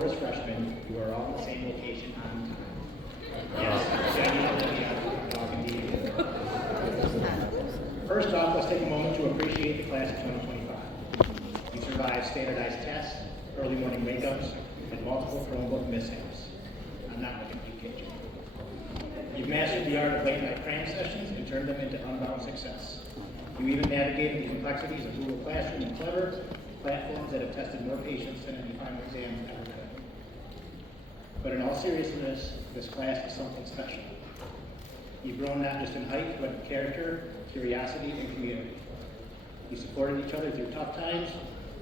or as freshmen, you are all in the same location on time. Yes, First off, let's take a moment to appreciate the class of 2025. You survived standardized tests, early morning wake-ups, and multiple Chromebook mishaps. I'm not looking at you, KJ. You've mastered the art of late-night cram sessions and turned them into unbound success. You even navigated the complexities of Google Classroom and Clever, platforms that have tested more patience than any final exams ever could. But in all seriousness, this class is something special. You've grown not just in height, but in character, curiosity, and community. You supported each other through tough times,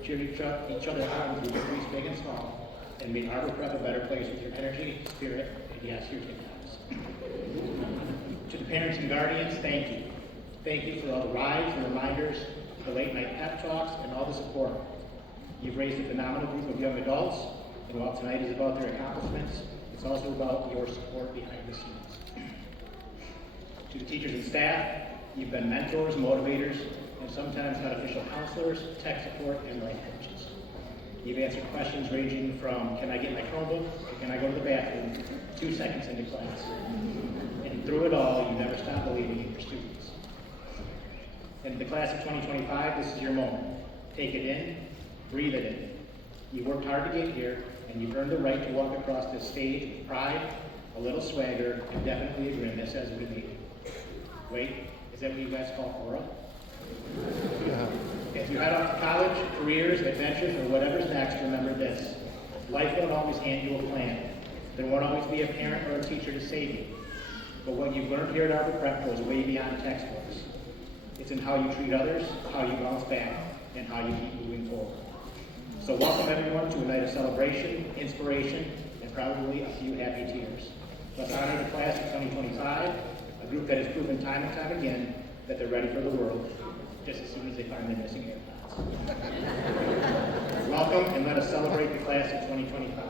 cheered each other on through victories big and small, and made Arbor Prep a better place with your energy, spirit, and yes, your TikToks. To the parents and guardians, thank you. Thank you for all the rides and reminders, the late night pep talks, and all the support. You've raised a phenomenal group of young adults, and while tonight is about their accomplishments, it's also about your support behind the scenes. To the teachers and staff, you've been mentors, motivators, and sometimes unofficial counselors, tech support, and life coaches. You've answered questions ranging from, can I get my Chromebook, or can I go to the bathroom, 2 seconds into class. And through it all, you never stop believing in your students. And to the class of 2025, this is your moment. Take it in, breathe it in. You worked hard to get here, and you've earned the right to walk across this stage with pride, a little swagger, and definitely a grin that says we made it. Wait, is that what you guys call aura? Yeah. As you head off to college, careers, adventures, or whatever's next, remember this. Life won't always hand you a plan. There won't always be a parent or a teacher to save you. But what you've learned here at Arbor Prep goes way beyond textbooks. It's in how you treat others, how you bounce back, and how you keep moving forward. So welcome everyone to a night of celebration, inspiration, and probably a few happy tears. Let's honor the class of 2025, a group that has proven time and time again that they're ready for the world, just as soon as they find their missing AirPods. Welcome, and let us celebrate the class of 2025.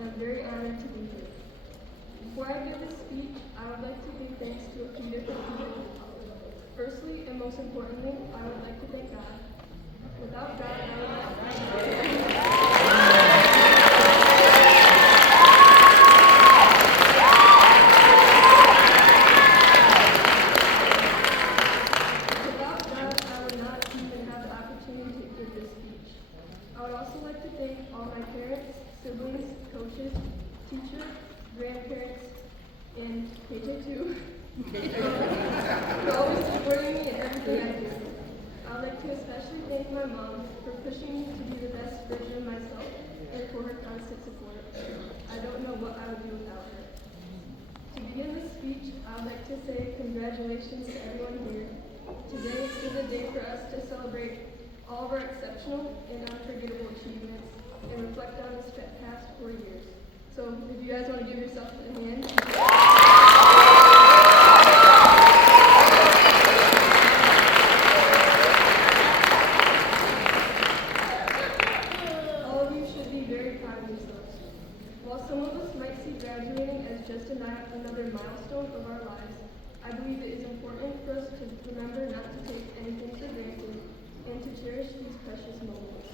I'm very honored to be here. Before I give this speech, I would like to give thanks to a few different people. Firstly, and most importantly, I would like to thank God. Without God, I would not even have the opportunity to give this speech. I would also like to thank all my parents, siblings, coaches, teachers, grandparents, and KJ too, for always supporting me in everything I do. I would like to especially thank my mom for pushing me to be the best version of myself and for her constant support. I don't know what I would do without her. To begin this speech, I would like to say congratulations to everyone here. Today is a day for us to celebrate all of our exceptional and unforgettable achievements and reflect on this past 4 years. So if you guys want to give yourself a hand. All of you should be very proud of yourselves. While some of us might see graduating as just another milestone of our lives, I believe it is important for us to remember not to take anything for granted and to cherish these precious moments.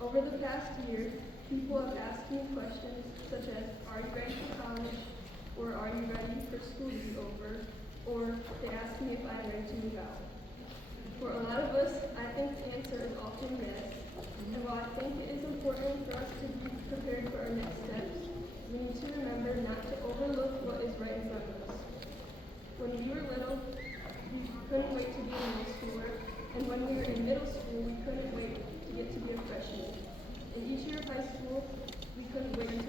Over the past year, people have asked me questions such as, are you ready for college? Or are you ready for school to be over? Or they ask me if I'm ready to move out. For a lot of us, I think the answer is often yes. And while I think it is important for us to be prepared for our next steps, we need to remember not to overlook what is right in front of us. When we were little, we couldn't wait to be in middle school, and when we were in middle school, we couldn't wait to get to be a freshman. In each year of high school, we couldn't wait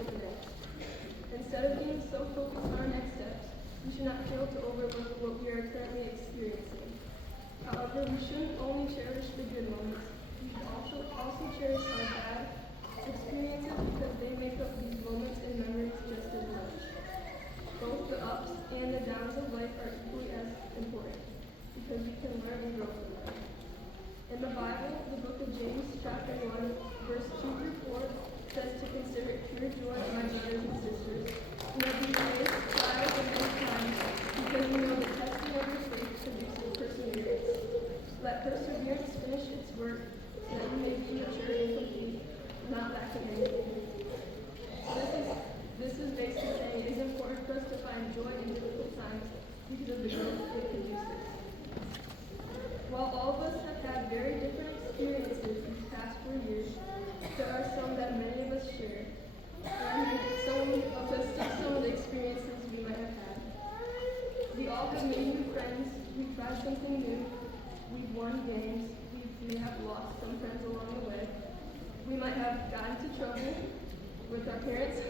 with our parents.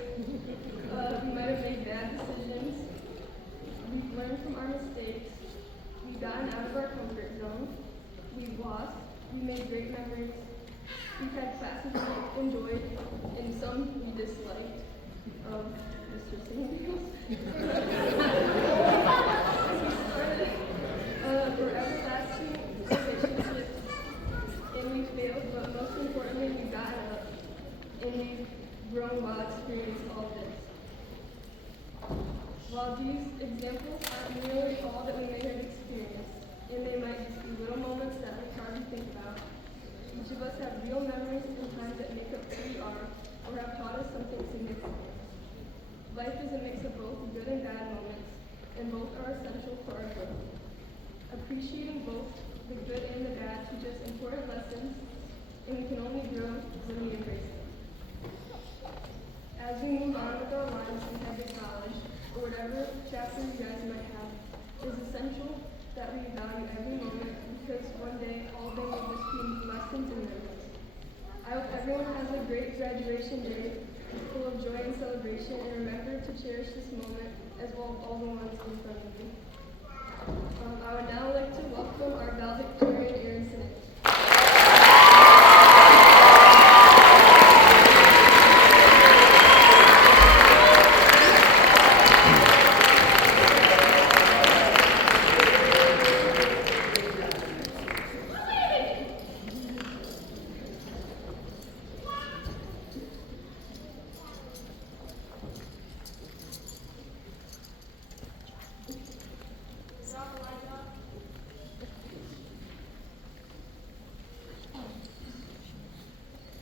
We might have made bad decisions. We've learned from our mistakes. We've gotten out of our comfort zone. We've lost. We made great memories. We've had classes we enjoyed and some we disliked. Mr. Singles. We started forever lasting relationships and we failed, but most importantly we got up and we've grown while experiencing all this. While these examples aren't nearly all that we may have experienced, and they might just be little moments that are hard to think about, each of us have real memories and times that make up who we are or have taught us something significant. Life is a mix of both good and bad moments, and both are essential for our growth. Appreciating both the good and the bad teach us important lessons, and we can only grow when we embrace them. As we move on with our lives and head to college, or whatever chapter you guys might have, it is essential that we value every moment because one day all they will just be lessons and memories. I hope everyone has a great graduation day, full of joy and celebration, and remember to cherish this moment as well as all the ones in front of you. I would now like to welcome our valedictorian, Aaron Sinnott.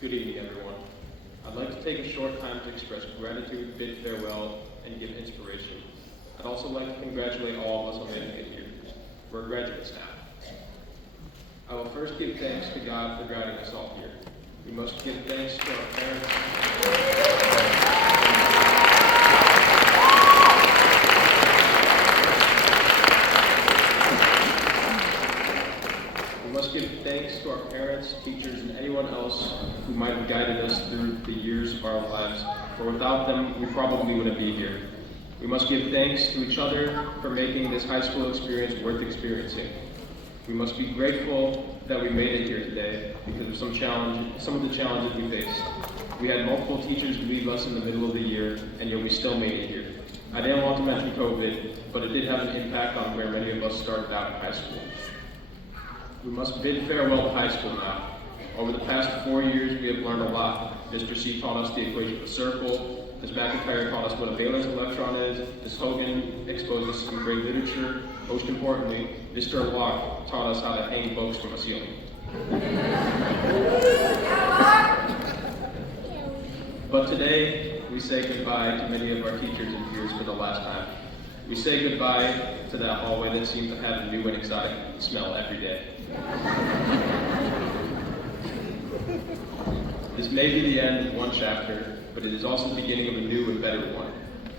Good evening, everyone. I'd like to take a short time to express gratitude, bid farewell, and give inspiration. I'd also like to congratulate all of us on making it here. We're graduates now. I will first give thanks to God for guiding us all here. We must give thanks to our parents. We must give thanks to our parents, teachers, and anyone else who might have guided us through the years of our lives, for without them, we probably wouldn't be here. We must give thanks to each other for making this high school experience worth experiencing. We must be grateful that we made it here today because of some of the challenges we faced. We had multiple teachers leave us in the middle of the year, and yet we still made it here. I didn't want to mention COVID, but it did have an impact on where many of us started out in high school. We must bid farewell to high school now. Over the past 4 years, we have learned a lot. Mr. C taught us the equation of a circle. Ms. McIntyre taught us what a valence electron is. Ms. Hogan exposed us to some great literature. Most importantly, Mr. Locke taught us how to hang books from a ceiling. But today, we say goodbye to many of our teachers and peers for the last time. We say goodbye to that hallway that seems to have a new and exotic smell every day. This may be the end of one chapter, but it is also the beginning of a new and better one.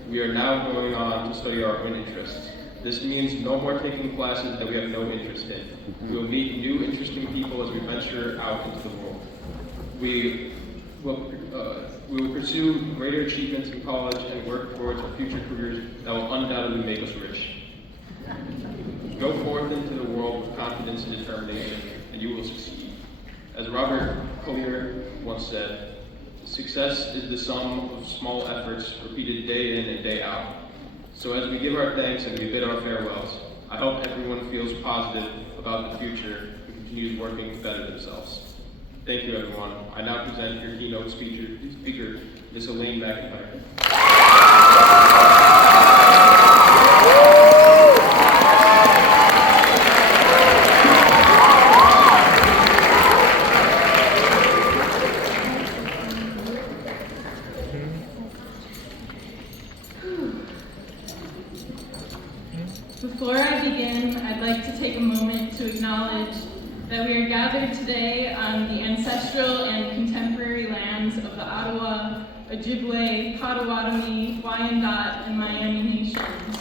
We are now going on to study our own interests. This means no more taking classes that we have no interest in. We will meet new interesting people as we venture out into the world. We will pursue greater achievements in college and work towards our future careers that will undoubtedly make us rich. Go forth into the world with confidence and determination, and you will succeed. As Robert Collier once said, success is the sum of small efforts repeated day in and day out. So as we give our thanks and we bid our farewells, I hope everyone feels positive about the future and continues working to better themselves. Thank you, everyone. I now present your keynote speaker, Ms. Elaine McIntyre. Before I begin, I'd like to take a moment to acknowledge that we are gathered today on the ancestral and contemporary lands of the Ottawa, Ojibwe, Potawatomi, Wyandot, and Miami nations.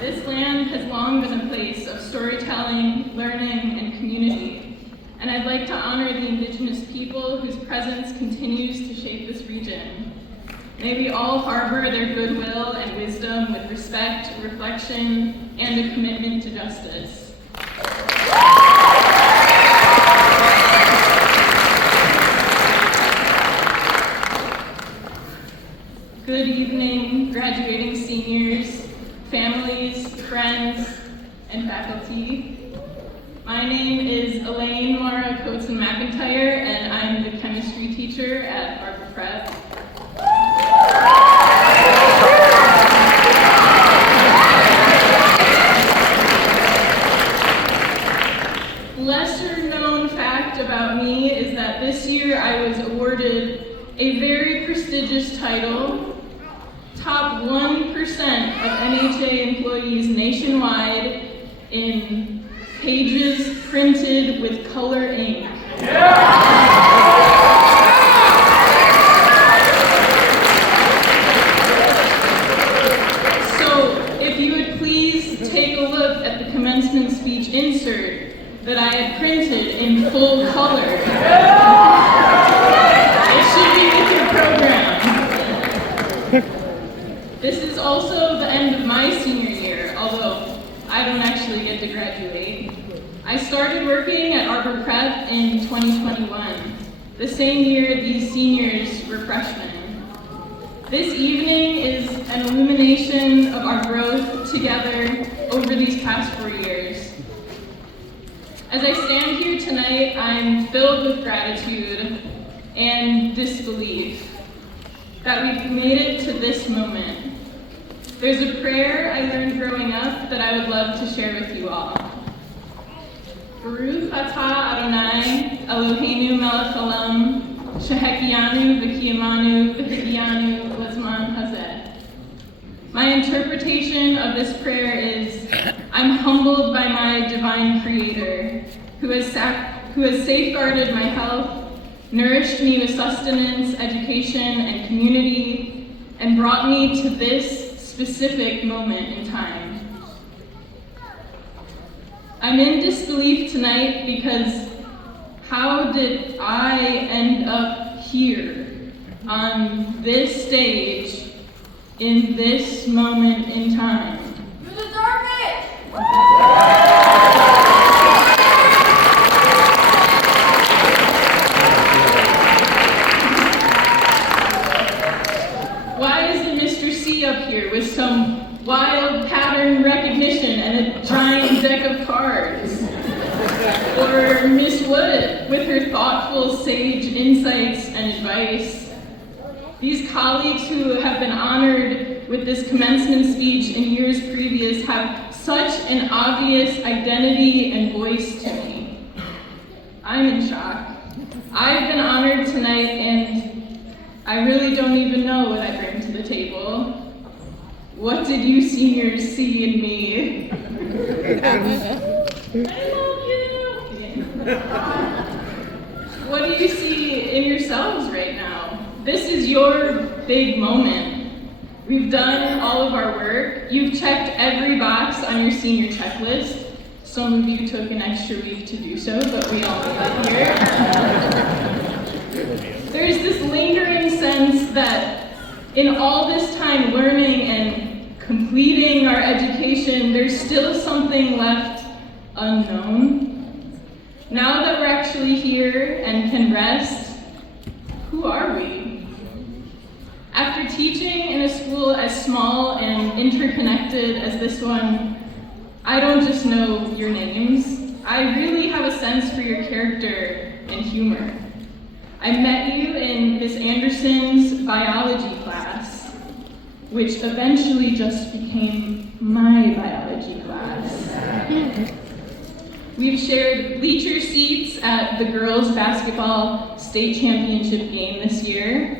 This land has long been a place of storytelling storytelling, learning, and community. And I'd like to honor the Indigenous people whose presence continues to shape this region. May we all harbor their goodwill and wisdom with respect, reflection, and a commitment to justice. Good evening, graduating seniors, families, friends, and faculty. My name is Elaine Mara Coates-McIntyre, and I'm the chemistry teacher at Arbor Prep. Lesser known fact about me is that this year I was awarded a very prestigious title, top 1% of NHA employees nationwide in pages printed with color ink. So if you would please take a look at the commencement speech insert that I had printed in full color. It should be with your program. This is also the end of my senior year, although I don't actually get to graduate. I started working at Arbor Prep in 2021, the same year these seniors were freshmen. This evening is an illumination of our growth together over these past 4 years. As I stand here tonight, I'm filled with gratitude and disbelief that we've made it to this moment. There's a prayer I learned growing up that I would love to share with you all. Baruch atah Adonai Eloheinu melech haolam shehekianu v'kiyamanu v'hidyanu lezman hazeh. My interpretation of this prayer is, I'm humbled by my divine creator, who has safeguarded my health, nourished me with sustenance, education, and community, and brought me to this specific moment in time. I'm in disbelief tonight because how did I end up here on this stage in this moment in time? You deserve it! Why isn't Mr. C up here with some wild pattern recognition and a giant deck of cards? Or Miss Wood with her thoughtful, sage insights and advice? These colleagues who have been honored with this commencement speech in years previous have such an obvious identity and voice to me. I'm in shock. I've been honored tonight and I really don't even know what I bring to the table. What did you seniors see in me? I love you! What do you see in yourselves right now? This is your big moment. We've done all of our work. You've checked every box on your senior checklist. Some of you took an extra week to do so, but we all made it here. There's this lingering sense that in all this time learning and completing our education, there's still something left unknown. Now that we're actually here and can rest, who are we? After teaching in a school as small and interconnected as this one, I don't just know your names. I really have a sense for your character and humor. I met you in Miss Anderson's biology class, which eventually just became my biology class. We've shared bleacher seats at the girls' basketball state championship game this year,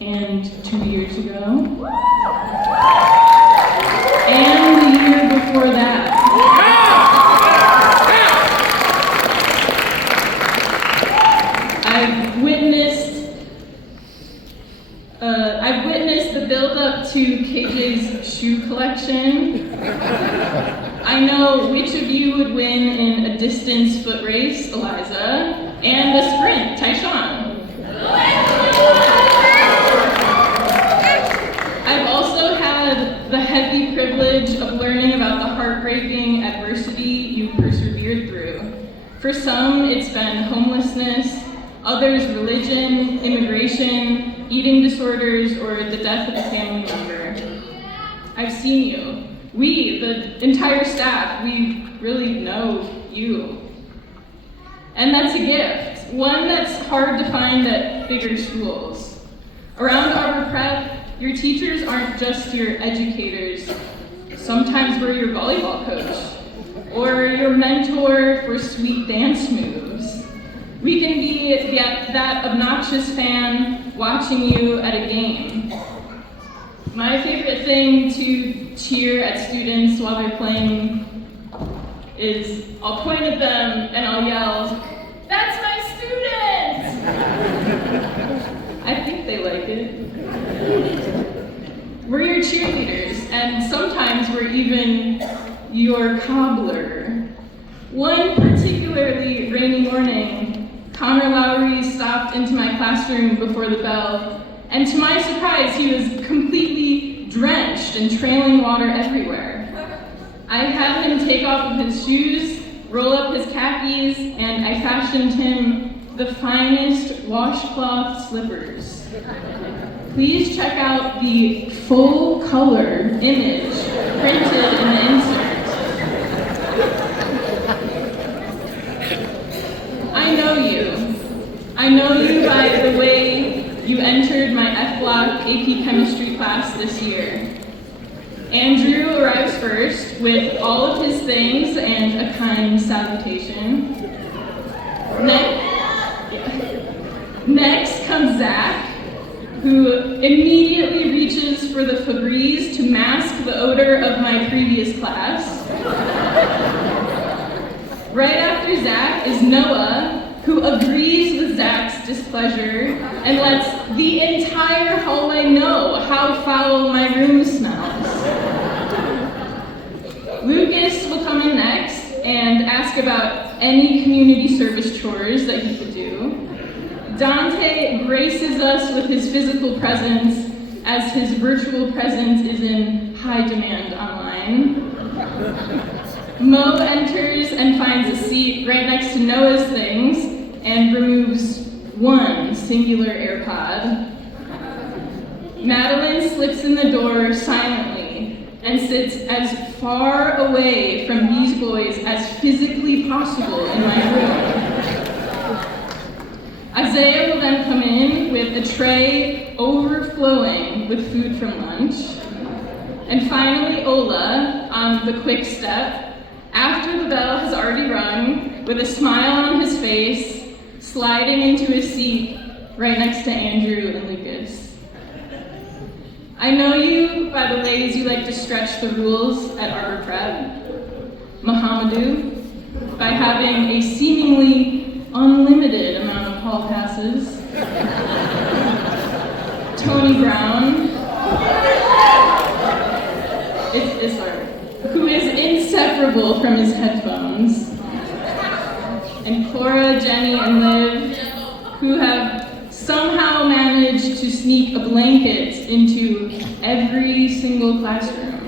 and 2 years ago, and the year before that. I've witnessed the build-up to KJ's shoe collection. I know know which of you would win in a distance foot race, Eliza, and a sprint, Tyshawn. I've also had the heavy privilege of learning about the heartbreaking adversity you persevered through. For some, it's been homelessness, others religion, immigration, eating disorders, or the death of a family member. I've seen you. We, the entire staff, we really know you. And that's a gift, one that's hard to find at bigger schools. Around Arbor Prep, your teachers aren't just your educators. Sometimes we're your volleyball coach, or your mentor for sweet dance moves. We can be that obnoxious fan watching you at a game. My favorite thing to cheer at students while they're playing is I'll point at them and I'll yell, "That's my student!" I think they like it. We're your cheerleaders, and sometimes we're even your cobbler. One particularly rainy morning, Connor Lowry stopped into my classroom before the bell, and to my surprise, he was completely drenched and trailing water everywhere. I had him take off of his shoes, roll up his khakis, and I fashioned him the finest washcloth slippers. Please check out the full color image printed in the insert. I know you. I know you by the way you entered my F-Block AP Chemistry class this year. Andrew arrives first with all of his things and a kind salutation. Next comes Zach, who immediately reaches for the Febreze to mask the odor of my previous class. Right after Zach is Noah, who agrees with Zach's displeasure and lets the entire hallway know how foul my room smells. Lucas will come in next and ask about any community service chores that he could do. Dante graces us with his physical presence as his virtual presence is in high demand online. Mo enters and finds a seat right next to Noah's things and removes one singular AirPod. Madeline slips in the door silently and sits as far away from these boys as physically possible in my room. Isaiah will then come in with a tray overflowing with food from lunch. And finally, Ola, on the quick step, after the bell has already rung, with a smile on his face, sliding into his seat right next to Andrew and Lucas. I know you by the ways you like to stretch the rules at Arbor Prep. Mohamedou, by having a seemingly unlimited amount of hall passes. Tony Brown, it's hard, who is inseparable from his headphones. And Cora, Jenny, and Liv, who have somehow managed to sneak a blanket into every single classroom.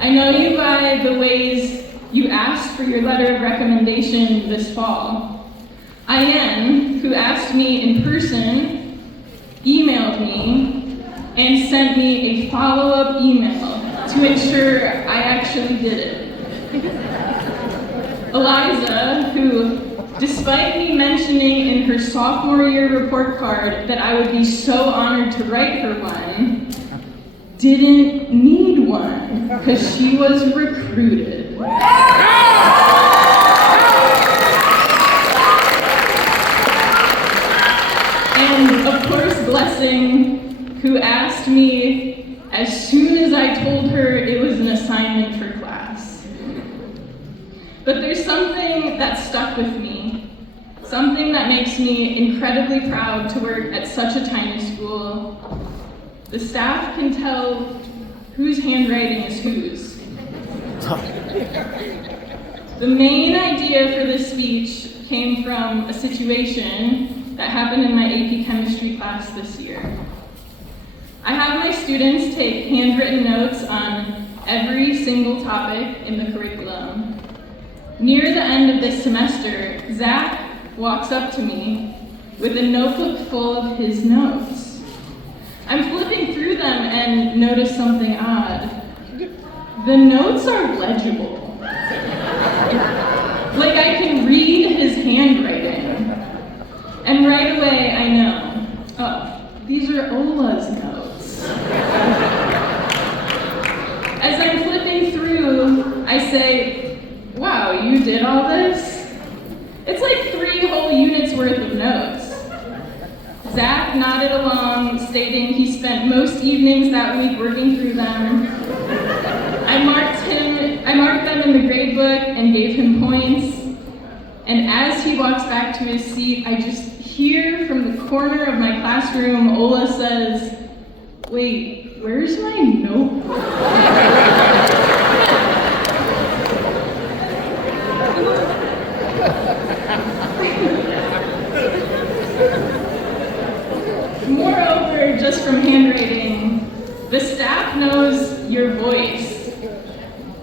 I know you by the ways you asked for your letter of recommendation this fall. Ian, who asked me in person, emailed me, and sent me a follow-up email to ensure I actually did it. Eliza, who, despite me mentioning in her sophomore year report card that I would be so honored to write her one, didn't need one because she was recruited. And of course, Blessing, who asked me as soon as I told her it was an assignment for class. But there's something that stuck with me, something that makes me incredibly proud to work at such a tiny school. The staff can tell whose handwriting is whose. The main idea for this speech came from a situation that happened in my AP chemistry class this year. I have my students take handwritten notes on every single topic in the curriculum. Near the end of this semester, Zach walks up to me with a notebook full of his notes. I'm flipping through them and notice something odd. The notes are legible. Like I can read his handwriting. And right away I know, oh, these are Ola's notes. As I'm flipping through, I say, wow, you did all this? It's like 3 whole units worth of notes. Zach nodded along, stating he spent most evenings that week working through them. I marked them in the grade book and gave him points. And as he walks back to his seat, I just hear from the corner of my classroom, Ola says, wait, where's my notebook? Moreover, just from handwriting, the staff knows your voice.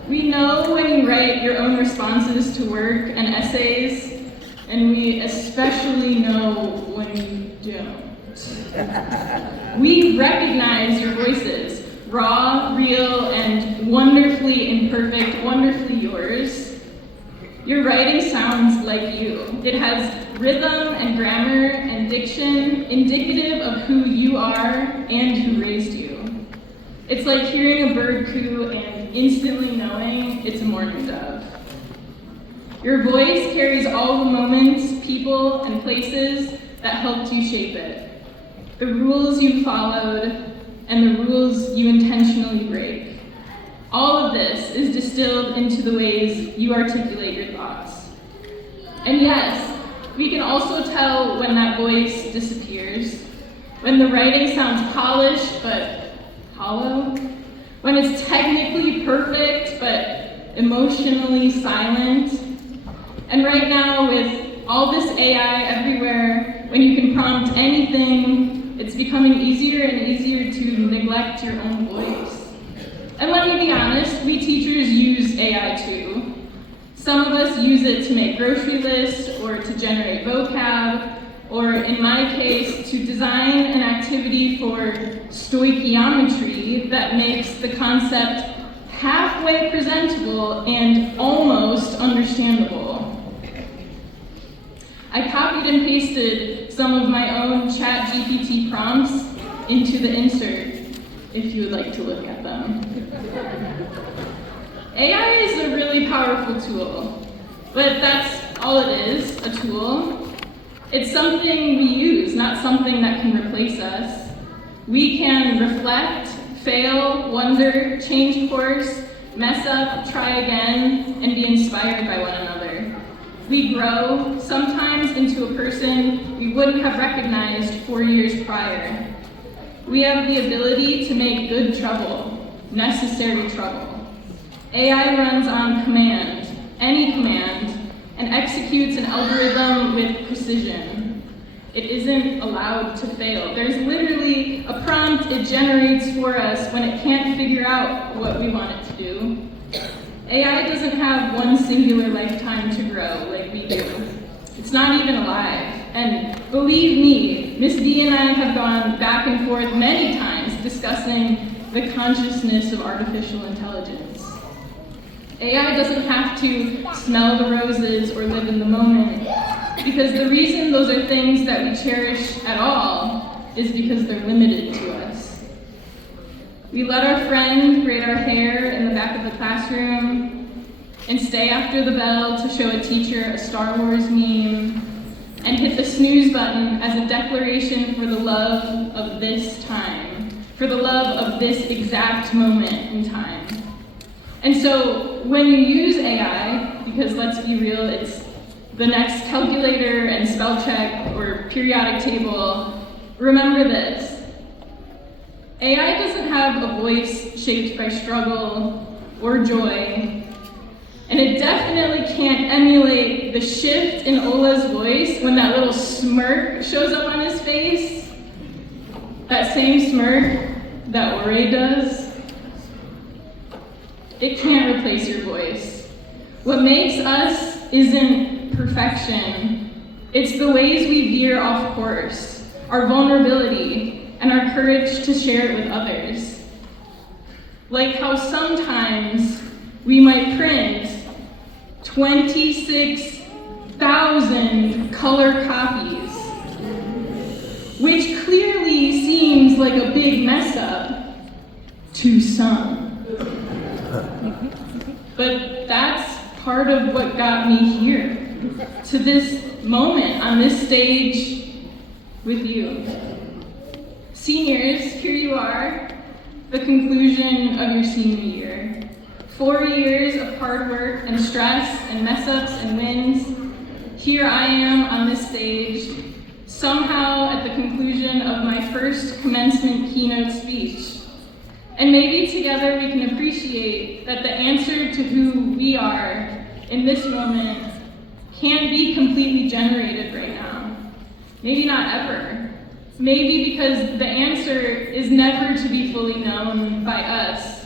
We know when you write your own responses to work and essays, and we especially know when you don't. We recognize your voices, raw, real, and wonderfully imperfect, wonderfully yours. Your writing sounds like you. It has rhythm and grammar and diction indicative of who you are and who raised you. It's like hearing a bird coo and instantly knowing it's a mourning dove. Your voice carries all the moments, people, and places that helped you shape it. The rules you followed and the rules you intentionally break. All of this is distilled into the ways you articulate your thoughts. And yes, we can also tell when that voice disappears, when the writing sounds polished but hollow, when it's technically perfect but emotionally silent. And right now, with all this AI everywhere, when you can prompt anything, it's becoming easier and easier to neglect your own voice. And let me be honest, we teachers use AI too. Some of us use it to make grocery lists or to generate vocab, or in my case, to design an activity for stoichiometry that makes the concept halfway presentable and almost understandable. I copied and pasted some of my own ChatGPT prompts into the insert, if you would like to look at them. AI is a really powerful tool, but that's all it is, a tool. It's something we use, not something that can replace us. We can reflect, fail, wonder, change course, mess up, try again, and be inspired by one another. We grow, sometimes into a person we wouldn't have recognized 4 years prior. We have the ability to make good trouble, necessary trouble. AI runs on command, any command, and executes an algorithm with precision. It isn't allowed to fail. There's literally a prompt it generates for us when it can't figure out what we want it to do. AI doesn't have one singular lifetime to grow like we do. It's not even alive. And believe me, Miss D and I have gone back and forth many times discussing the consciousness of artificial intelligence. AI doesn't have to smell the roses or live in the moment, because the reason those are things that we cherish at all is because they're limited to us. We let our friend braid our hair in the back of the classroom and stay after the bell to show a teacher a Star Wars meme and hit the snooze button as a declaration for the love of this time, for the love of this exact moment in time. And so when you use AI, because let's be real, it's the next calculator and spell check or periodic table, remember this. AI doesn't have a voice shaped by struggle or joy. And it definitely can't emulate the shift in Ola's voice when that little smirk shows up on his face. That same smirk that Ore does. It can't replace your voice. What makes us isn't perfection. It's the ways we veer off course, our vulnerability, and our courage to share it with others. Like how sometimes we might print 26,000 color copies, which clearly seems like a big mess up to some. But that's part of what got me here, to this moment on this stage with you. Seniors, here you are, the conclusion of your senior year. 4 years of hard work and stress and mess-ups and wins. Here I am on this stage, somehow at the conclusion of my first commencement keynote speech. And maybe together we can appreciate that the answer to who we are in this moment can't be completely generated right now. Maybe not ever. Maybe because the answer is never to be fully known by us,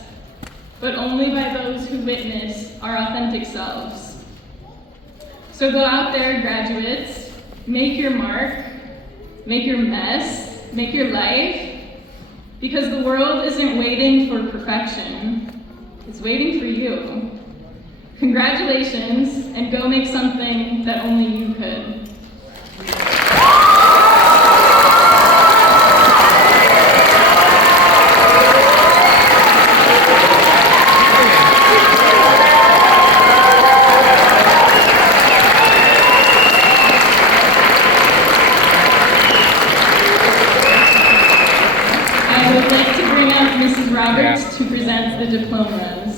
but only by those who witness our authentic selves. So go out there, graduates, make your mark, make your mess, make your life, because the world isn't waiting for perfection, it's waiting for you. Congratulations, and go make something that only you could. To present the diplomas.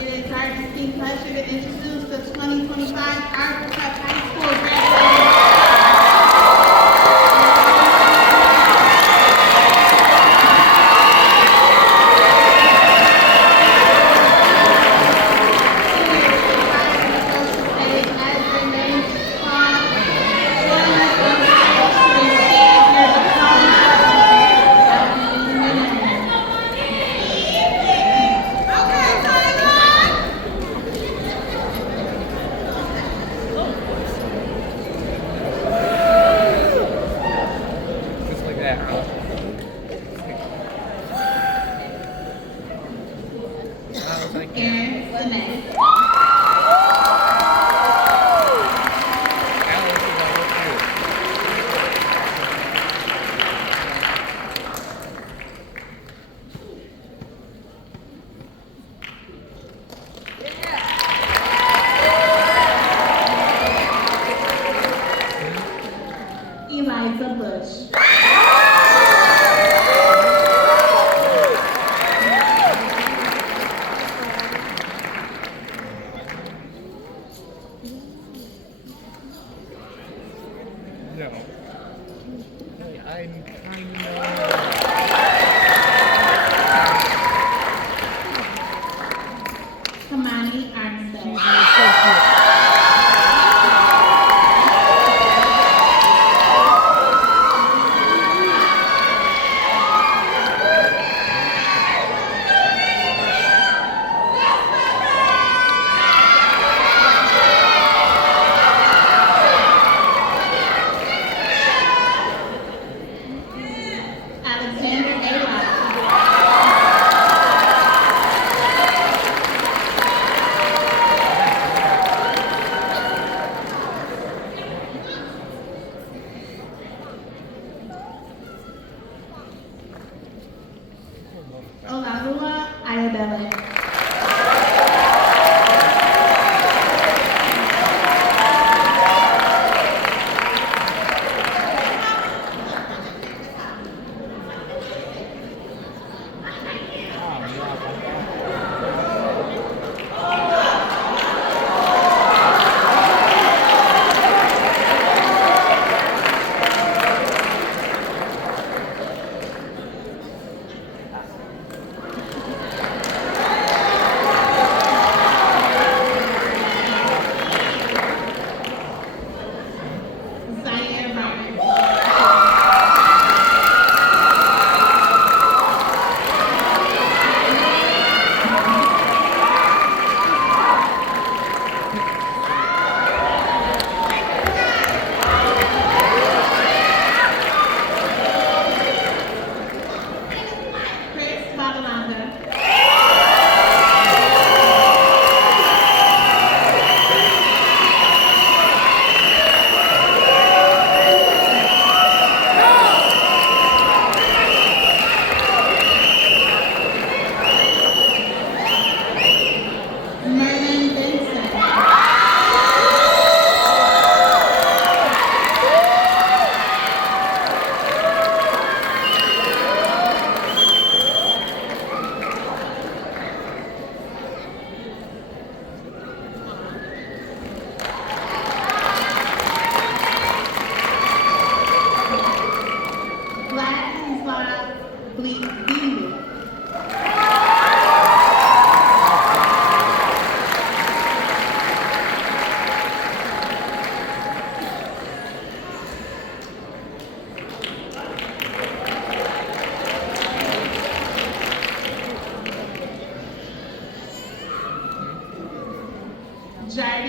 It is our distinct pleasure to introduce the 2025 Arbor High School graduates. No. I'm kind of... Kamani Armstead. Alexander A. Olalua Ayodele.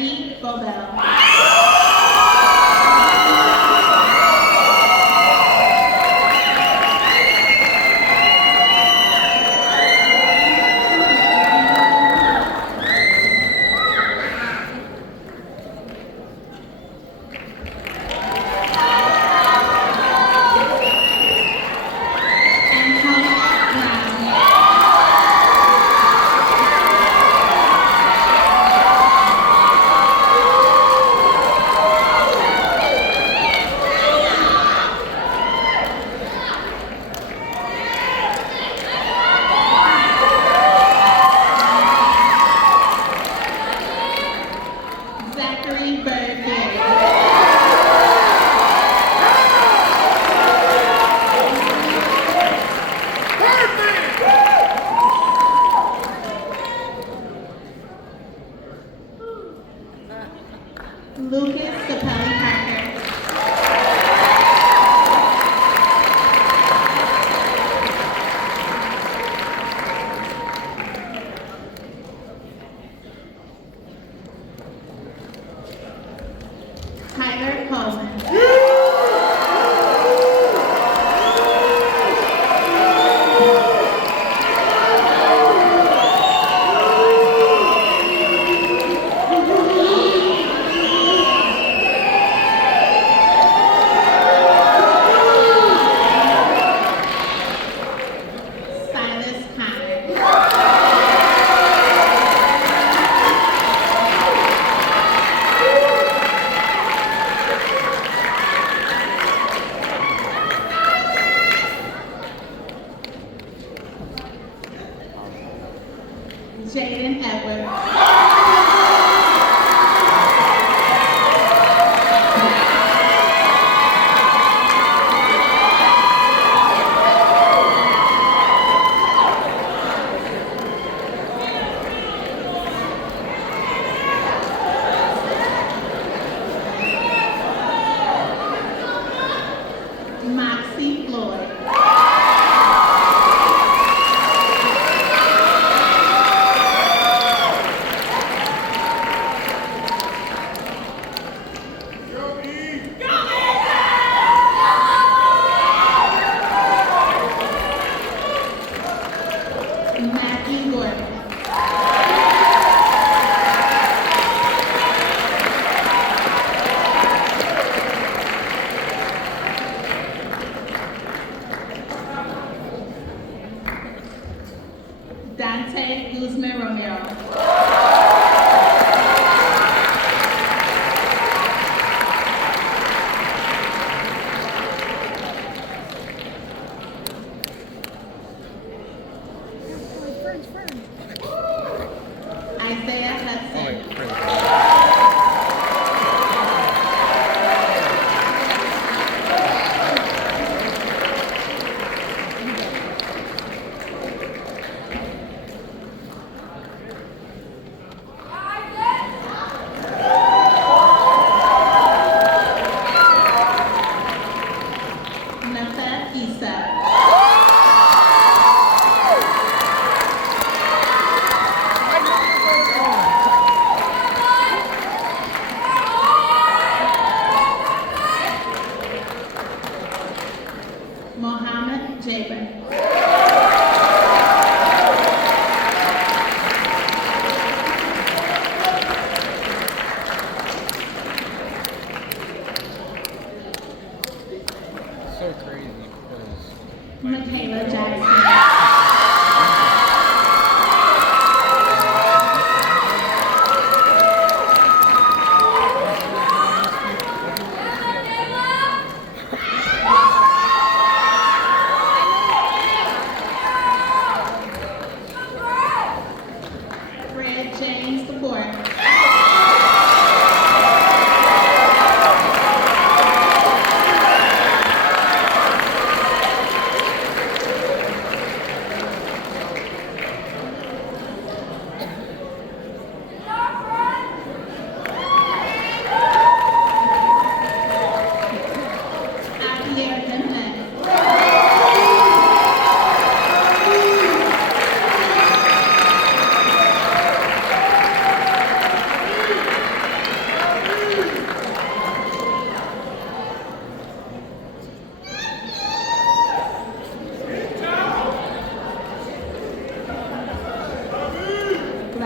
Jackie Bobel.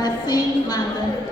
Racine London.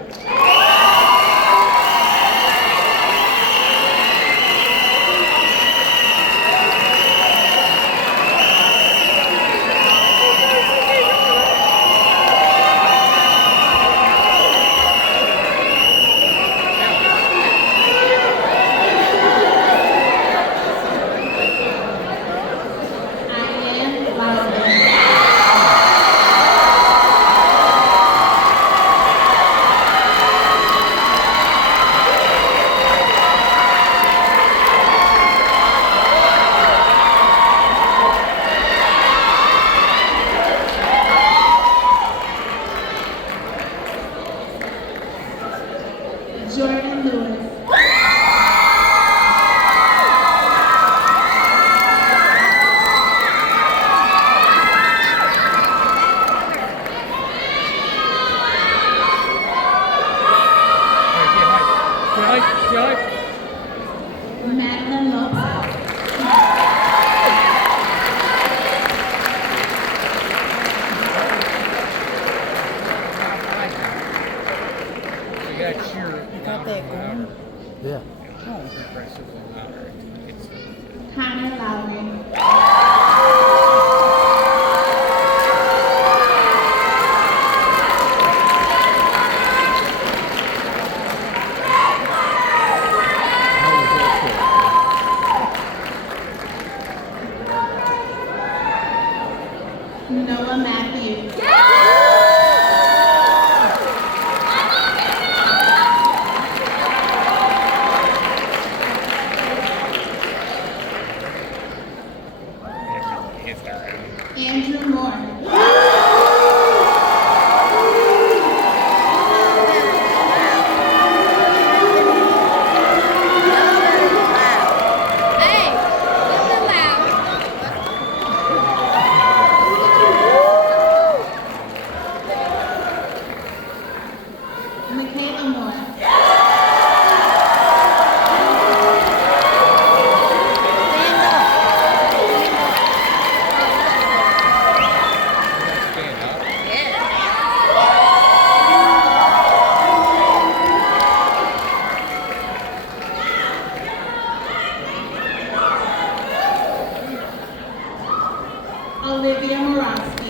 Jordan Lewis. Madeline Lopez. You got cheer. You got that going? Yeah. Progressively louder. Connor Lowry. Noah Matthews. Andrew Moore. Hey, listen loud. Michaela Moore. Stand up. Olivia Morawski.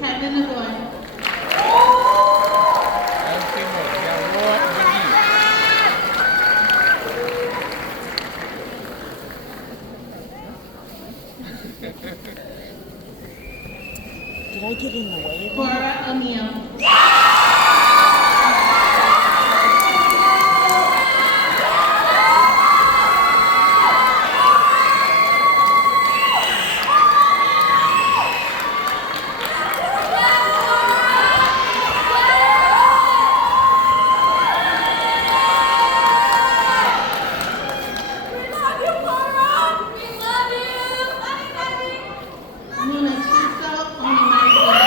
Kevin Agoy. Did I get in the way? Cora O'Neill. Luna Chiso Onimaiwa.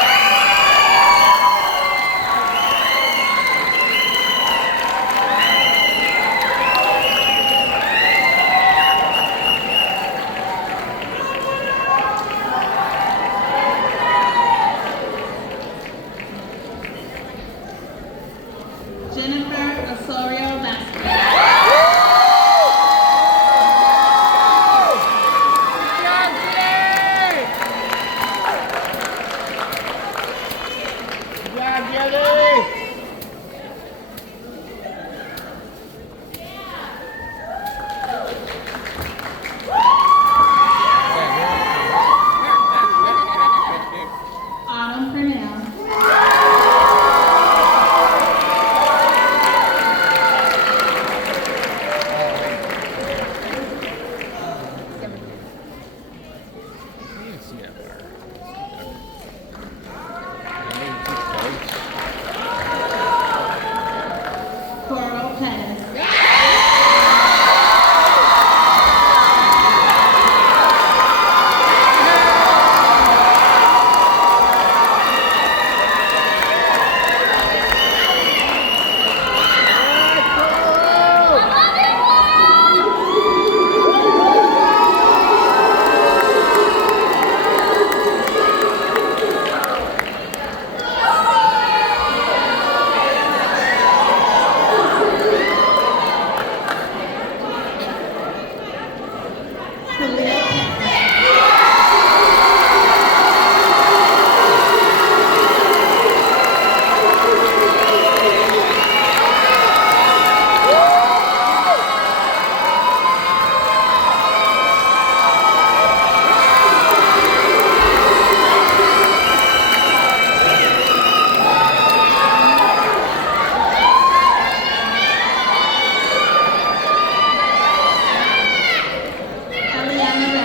Eliana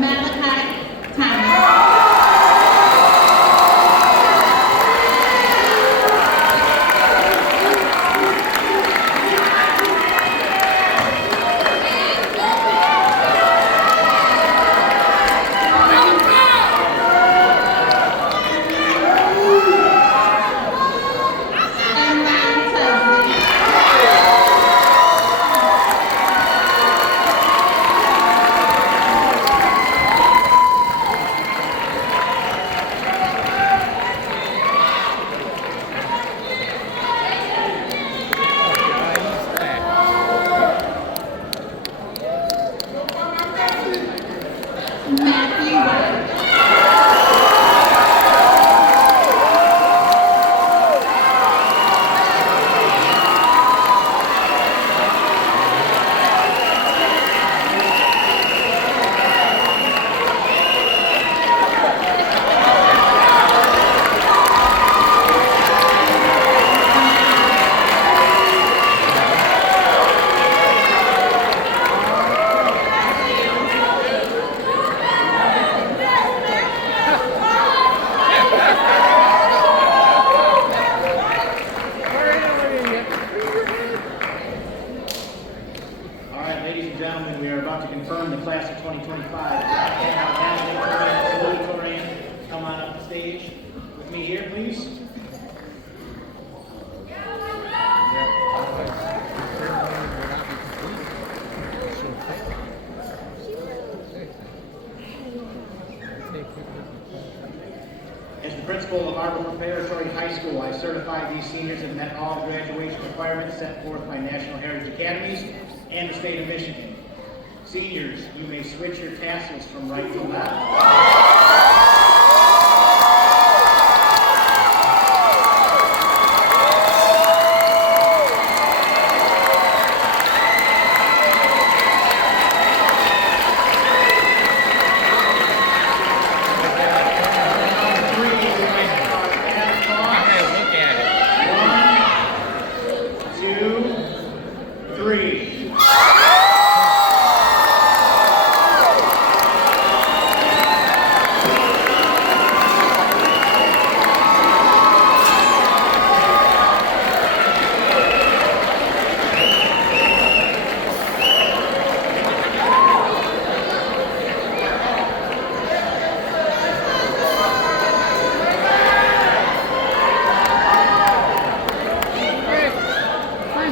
Malachi Thomas. And Ryan Tubman. Matthew White. All right, ladies and gentlemen, we are about to confirm the class of 2025. Valedictorian, come on up the stage with me here, please. As the principal of Arbor Preparatory High School, I certify these seniors have met all graduation requirements set forth by National Heritage Academies and the state of Michigan. Seniors, you may switch your tassels from right to left. Three.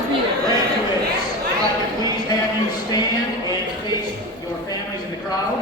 Graduates, if I could please have you stand and face your families in the crowd.